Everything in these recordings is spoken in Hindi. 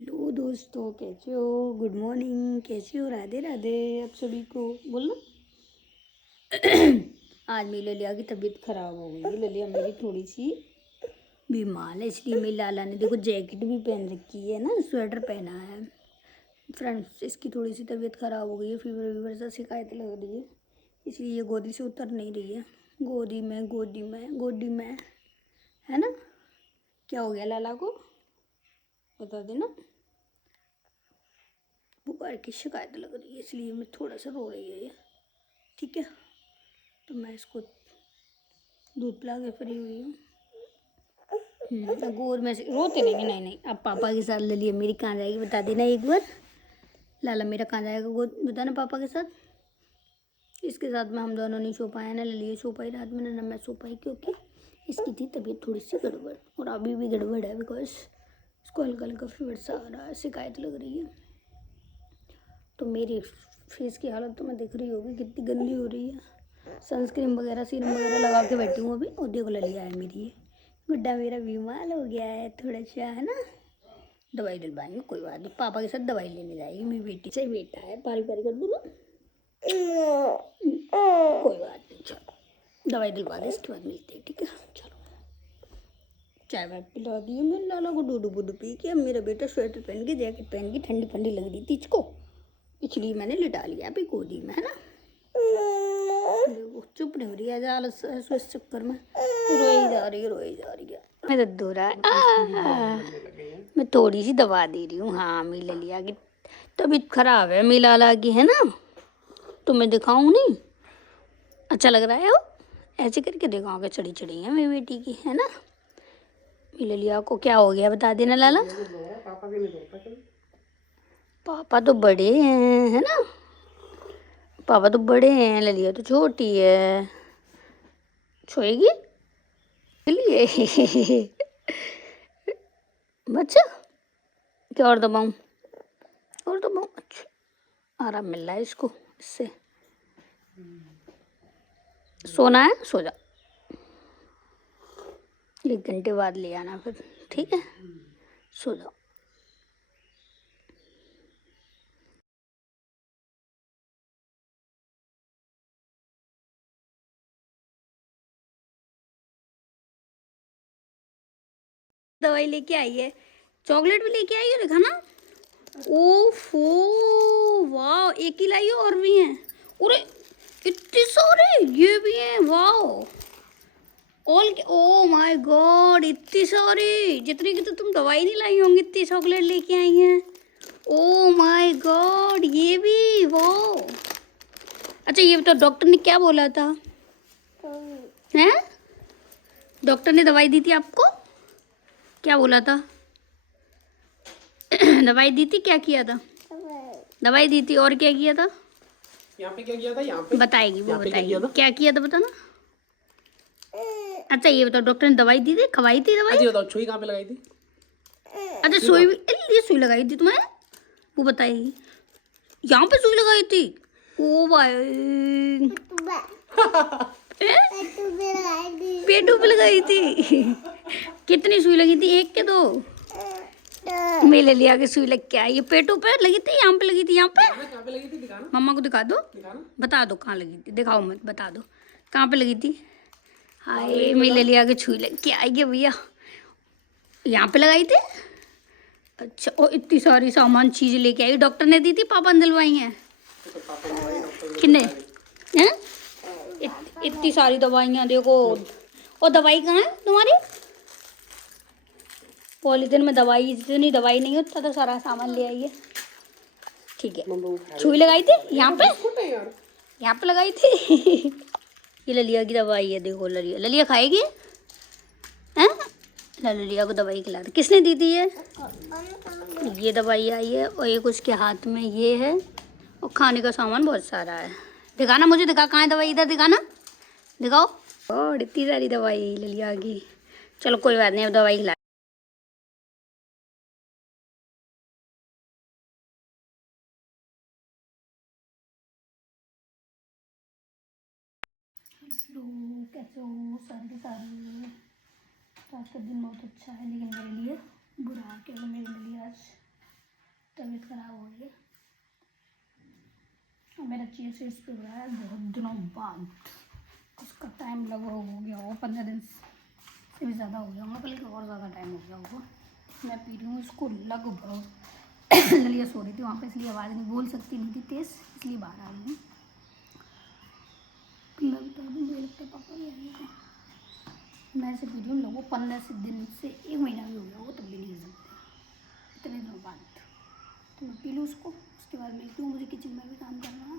हेलो दोस्तों, कैसे हो? गुड मॉर्निंग, कैसे हो? राधे राधे आप सभी को। बोलो। आज मेरी ललिया की तबीयत खराब हो गई है। ललिया मेरी थोड़ी सी बीमार है, इसलिए मेरी लाला ने देखो जैकेट भी पहन रखी है ना, स्वेटर पहना है। फ्रेंड्स, इसकी थोड़ी सी तबीयत खराब हो गई है, फीवर वीवर से शिकायत लग रही है, इसलिए ये गोदी से उतर नहीं रही है। गोदी में गोदी में गोदी में, है ना? क्या हो गया लाला को? बता देना। बुखार की शिकायत लग रही है, इसलिए मैं थोड़ा सा रो रही है ये। ठीक है, तो मैं इसको दूध पिला के फ्री हुई हूँ। गोद में से रोते नहीं, नहीं नहीं। अब पापा के साथ ले लिए, मेरी कहाँ जाएगी बता देना एक बार। लाला मेरा कहाँ जाएगा गोद, बताना पापा के साथ। इसके साथ में हम दोनों नहीं सो पाए ना, ले लिए सो पाई रात में ना मैं सो पाई, क्योंकि इसकी थी तबीयत थोड़ी सी गड़बड़, और अभी भी गड़बड़ है, बिकॉज इसको हल्का हल्का फीवर सा आ रहा है, शिकायत लग रही है। तो मेरी फेस की हालत तो मैं देख रही होगी कितनी गंदी हो रही है। सनस्क्रीन वगैरह सीरम वगैरह लगा के बैठी हूँ अभी, और देखो लिया है मेरी ये गुड्डा मेरा बीमार हो गया है थोड़ा सा, है ना? दवाई दिलवाएंगे, कोई बात नहीं, पापा के साथ दवाई लेने जाएगी मेरी बेटी। सही बेटा है, पारी पारी कर दूँ ना। कोई बात नहीं, चलो दवाई दिलवा दे, इसके बाद मिलते हैं, ठीक है? चलो। चाय वाय पिला दी मैंने लाला को, दूध बूध पी के। अब मेरा बेटा स्वेटर पहन के, जैकेट पहन के, ठंडी ठंडी लग रही थी इसको, इसलिए मैंने लिटा लिया अभी गोदी में, है ना? देखो चुप नहीं हो रही है, आलस इस चक्कर में रोई जा रही है, रोई जा रही है। मेरा दर्द हो रहा है। मैं थोड़ी सी दवा दे रही हूँ। हाँ, मेरी लिया की तबीयत खराब है, मेरी लाला की, है ना? तो मैं दिखाऊँ नहीं? अच्छा लग रहा है वो, ऐसे करके दिखाओगे। चढ़ी चढ़ी है मेरी बेटी की, है ना? मेरी लिया को क्या हो गया बता देना लाला। पापा तो बड़े हैं, है ना? पापा तो बड़े हैं, ललिया तो छोटी है। सोएगी लिए बच्चा। क्या और दबाऊं? और दबाऊं? अच्छा, आराम मिल रहा है इसको इससे। सोना है, सो जा। 1 घंटे बाद ले आना फिर, ठीक है? सो जाओ। दवाई लेके आई है, चॉकलेट भी लेके आई है, देखा ना? ओफो, वाह, एक ही लाई हो और भी हैं? अरे इतने सारे, ये भी हैं, वाह। ऑल, ओ माय गॉड, इतनी सारी, जितनी की तो तुम दवाई नहीं लाई होंगी, इतनी चॉकलेट लेके आई हैं। ओ माय गॉड, ये भी, वाह। अच्छा ये तो डॉक्टर ने क्या बोला था? हैं? डॉक्टर ने दवाई दी थी आपको? क्या बोला था? दवाई दी थी, क्या किया था? दवाई दी थी, और क्या किया था? यहाँ पे क्या किया था? यहाँ पे बताएगी वो, बताएगी क्या, क्या किया था, बताना। अच्छा ये बताओ, डॉक्टर ने दवाई दी थी, खवाई थी दवाई? बताओ सुई कहाँ पे लगाई थी? अच्छा सुई भी, ये सुई लगाई थी तुम्हें? वो बताएगी। यहाँ पे सुई लगाई थी? ओ भाई, पेटों पे लगाई थी? कितनी सुई लगी थी, एक के दो? मेले लिया के सुई लग के आई, ये पेटों पे लगी थी, यहाँ पे लगी थी? यहाँ पे कहाँ पे लगी थी? दिखाना, मम्मा को दिखा दो, दिखाना। बता दो कहाँ लगी थी, दिखाओ मत, बता दो कहाँ पे लगी थी। हाय, मेले लिया के छुई लग के आई है भैया, यहाँ पे लगाई थी? अच्छा, और इतनी सारी सामान चीज लेके आई, डॉक्टर ने दी थी, पापा ने दिलवाई हैं? कितने हैं? इतनी सारी दवाइयाँ देखो। और दवाई कहाँ है तुम्हारी? पॉलीथिन में दवाई, जितनी दवाई नहीं होता तो सारा सामान ले आई है। ठीक है, सुई लगाई थी यहाँ पे, यहाँ पे लगाई थी। ये ललिया की दवाई है, देखो ललिया, ललिया खाएगी? हैं? ललिया को दवाई खिला दे। किसने दी थी ये दवाई आई है, और एक उसके हाथ में ये है, और खाने का सामान बहुत सारा है। दिखाना मुझे, दिखा कहाँ है दवाई, इधर दिखाना, दिखाओ। और इतनी सारी दवाई ललिया की। चलो कोई बात नहीं, अब दवाई खिला। हेलो, कैसे हो सारे सारे? तो आज का दिन बहुत अच्छा है, लेकिन मेरे लिए बुरा, क्योंकि मेरे लिए आज तबीयत खराब हो रही है और मेरा चिया सीड्स पे हो रहा है बहुत दिनों बाद। उसका टाइम लगभग हो गया होगा 15 दिन से भी ज़्यादा हो गया होगा, बल्कि और ज़्यादा टाइम हो गया होगा। मैं पी रही हूँ इसको लगभग ललिया सो रही थी वहाँ पे, इसलिए आवाज़ नहीं बोल सकती नहीं थी तेज़, इसलिए बाहर आ गई हूँ। मैं बता दूँ मुझे लगता है पापा भी आएंगे। मैं ऐसे पी रही हूँ लोगों 15 से दिन से 1 महीना भी हो गया होगा तब भी नहीं कर सकते इतने दिनों बाद। तो मैं पी लूँ उसको, उसके बाद मिलती हूँ। मुझे किचन में भी काम करना है,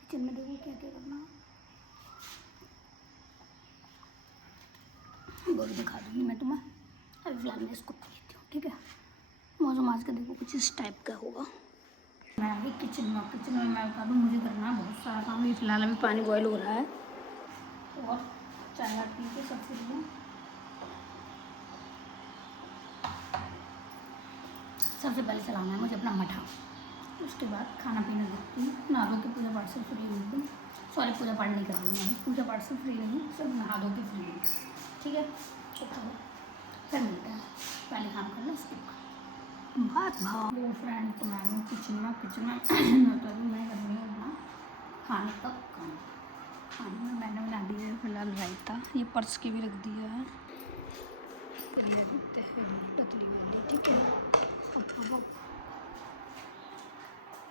किचन में देखो क्या क्या करना है वो भी दिखा दूँगी मैं तुम्हें। अभी फिलहाल मैं इसको पी लेती हूँ, ठीक है। मौसम आज का देखो कुछ इस टाइप का होगा। मैं अभी किचन में मैं बता दूँ मुझे करना है बहुत सारा काम। ये फिलहाल अभी पानी बॉयल हो रहा है और चाय वाय पी के सब फ्री हूँ। सबसे पहले चलाना है मुझे अपना मठा, उसके बाद खाना पीना देखती हूँ। नहा धो के पूजा पाठ से फ्री हुई हूँ। सॉरी पूजा पाठ नहीं कर रही हूँ, पूजा पाठ से फ्री हुई, सब नहा धो के फ्री हूँ, ठीक है। तो चलो फिर मिलते हैं, पहले काम कर लो उसके बाद भाव। वो फ्रेंड तो मैं हूँ किचन में तो अभी मैं कर रही हूँ अपना खाने का काम। खाने में मैंने बना दिया है फिलहाल रायता, ये पर्स के भी रख दिया है। फिर ले लेते हैं पतली वाली, ठीक है।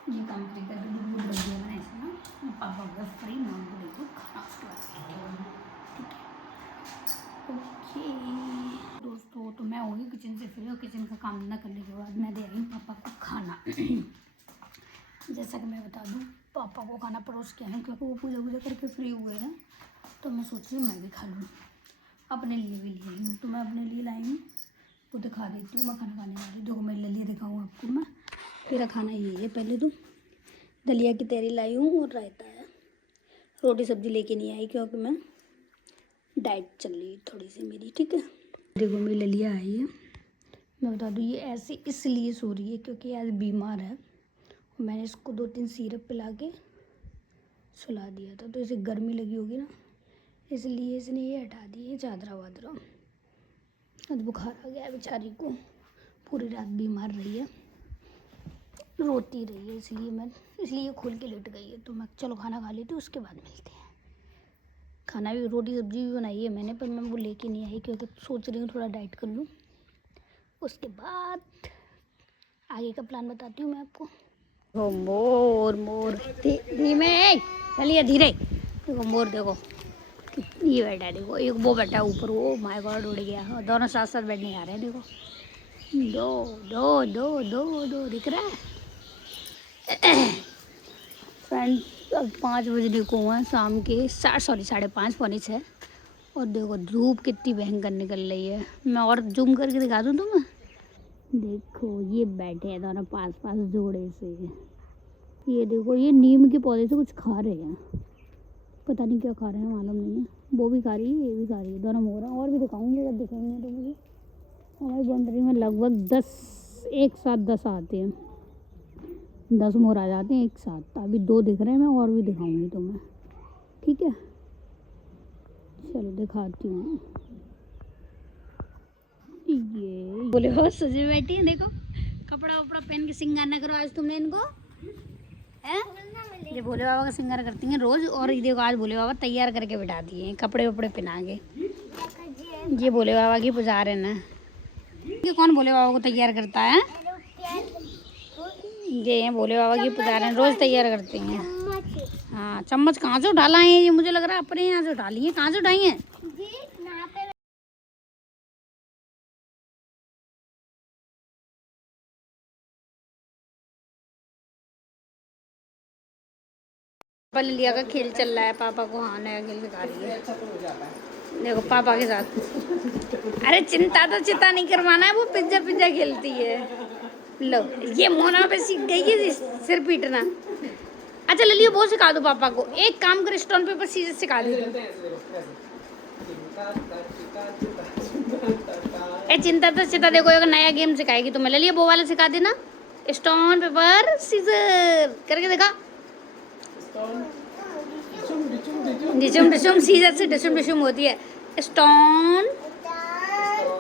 ये काम करके दूध रख दिया मैंने ऐसे ना, पापा को फ्री मैं उनको देखो खाना उसके बाद, ठीक है। ओके दोस्तों, तो मैं होगी किचन से फ्री और किचन का काम धंधा करने के बाद मैं दे आई पापा को खाना। जैसा कि मैं बता दूं पापा को खाना परोस के आए क्योंकि वो पूजा करके फ्री हुए हैं, तो मैं सोच रही हूँ मैं भी खा लूँ। अपने लिए भी लाई हूँ, तो मैं अपने लिए लाई हूँ, वो दिखा देती हूँ। मैं खाना खाने वाली देखो मेरे लिए दिखाऊँ आपको मैं। मेरा खाना ये है, पहले तो दलिया की तैयारी लाई हूँ और रायता है। रोटी सब्जी लेके नहीं आई क्योंकि मैं डाइट चल रही है थोड़ी सी मेरी, ठीक है। देखो मेरी ललिया आई है, मैं बता दूँ ये ऐसे इसलिए सो रही है क्योंकि आज बीमार है। मैंने इसको 2-3 सिरप पिला के सुला दिया था, तो इसे गर्मी लगी होगी ना, इसलिए इसने ये हटा दी है चादरा वादरा। आज बुखार आ गया है बेचारी को, पूरी रात बीमार रही है, रोती रही है, इसलिए खोल के लेट गई है। तो मैं चलो खाना खा लेती हूँ उसके बाद मिलते हैं। खाना भी रोटी सब्जी भी बनाई है मैंने, पर मैं वो लेके नहीं आई क्योंकि सोच रही हूँ थोड़ा डाइट कर लूँ। उसके बाद आगे का प्लान बताती हूँ मैं आपको। देखो मोर धीमे चलिए धीरे। देखो मोर देखो ये बैठा है, देखो एक वो बैठा है ऊपर, वो माय गॉड उड़ गया। और दोनों साथ साथ बैठने आ रहे हैं, देखो दो दो दो दो दो दिख रहा है। फ्रेंड अब 5 बजने को हुआ शाम के 5:30 पौने 6। और देखो धूप कितनी भयंकर निकल रही है। मैं और जूम करके दिखा दूँ तुम्हें, देखो ये बैठे हैं दोनों पास पास जोड़े से। ये देखो ये नीम के पौधे से कुछ खा रहे हैं, पता नहीं क्या खा रहे हैं मालूम नहीं है। वो भी खा रही है, ये भी खा रही है, दोनों मोर हैं। और भी दिखाऊंगी जब दिखाएंगे तो मुझे। हमारी बाउंड्री में लगभग एक साथ 10 आते हैं, 10 मोर आ जाते हैं एक साथ। अभी 2 दिख रहे हैं, मैं और भी दिखाऊंगी तुम्हें, ठीक है। चलो दिखाती हूँ। ये बोले हो सजे बैठी है, देखो कपड़ा वपड़ा पहन के सिंगार ना करो आज तुमने इनको, है? ये भोले बाबा का सिंगार करती हैं रोज। और ये देखो आज भोले बाबा तैयार करके बिठा दिए हैं, कपड़े वपड़े पहना के। ये भोले बाबा की पुजार है ना, ये कौन भोले बाबा को तैयार करता है? ये हैं भोले बाबा की पुजार है, रोज तैयार करती हैं। हाँ चम्मच कहाँ से उठा लाए हैं ये, मुझे लग रहा है अपने यहाँ से उठा लिए, कहाँ से उठाई हैं? लिया का खेल चल रहा है, पापा को हाँ नया खेल सिखा रही है। देखो पापा के साथ, अरे चिंता तो चिंता नहीं करवाना है, वो पिज्जा पिज्जा खेलती है। लो ये मोना पे सीख गई है सिर पीटना। अच्छा ललियो वो सिखा दो पापा को, एक काम कर स्टोन पेपर सीजर सिखा दो। ए चिंता तो चिंता देखो एक नया गेम सिखाएगी तुम्हें ललियो, वो वाला सिखा देना, स्टोन पेपर सीजर करके देखा। डिशुम डिशुम सीजर से डिशुम डिशुम होती है। स्टोन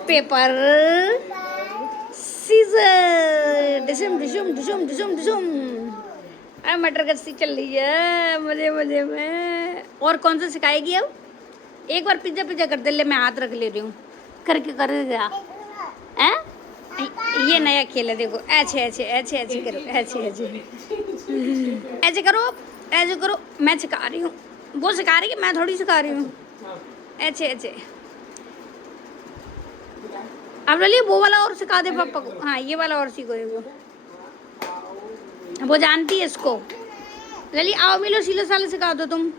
पेपर सीजर डिशम डिशम डिशम डिशम डिशम। अरे मटर गश्ती चल रही है मजे मजे में। और कौन सा सिखाएगी अब? एक बार पिज्जा पिज्जा कर दे। ले मैं हाथ रख ले रही हूँ। करके कर गया हैं? ये नया खेल है देखो। ऐसे ऐसे ऐसे ऐसे करो, ऐसे ऐसे ऐसे करो, ऐसे करो। मैं सिखा रही हूँ, वो सिखा रही है, मैं थोड़ी सिखा रही हूँ। ऐसे ऐसे। अब ललिए वो वाला और सिखा दे पापा को। हाँ ये वाला और सीखो देखो, वो जानती है इसको। लली आओ मिलो, सीलो साले सिखा दो तुम।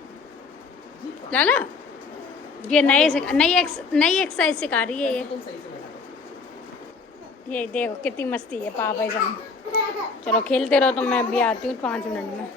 लाला ये नई एक्सरसाइज सिखा रही है ये देखो कितनी मस्ती है पापा जान। चलो खेलते रहो, तो मैं अभी आती हूँ 5 मिनट में।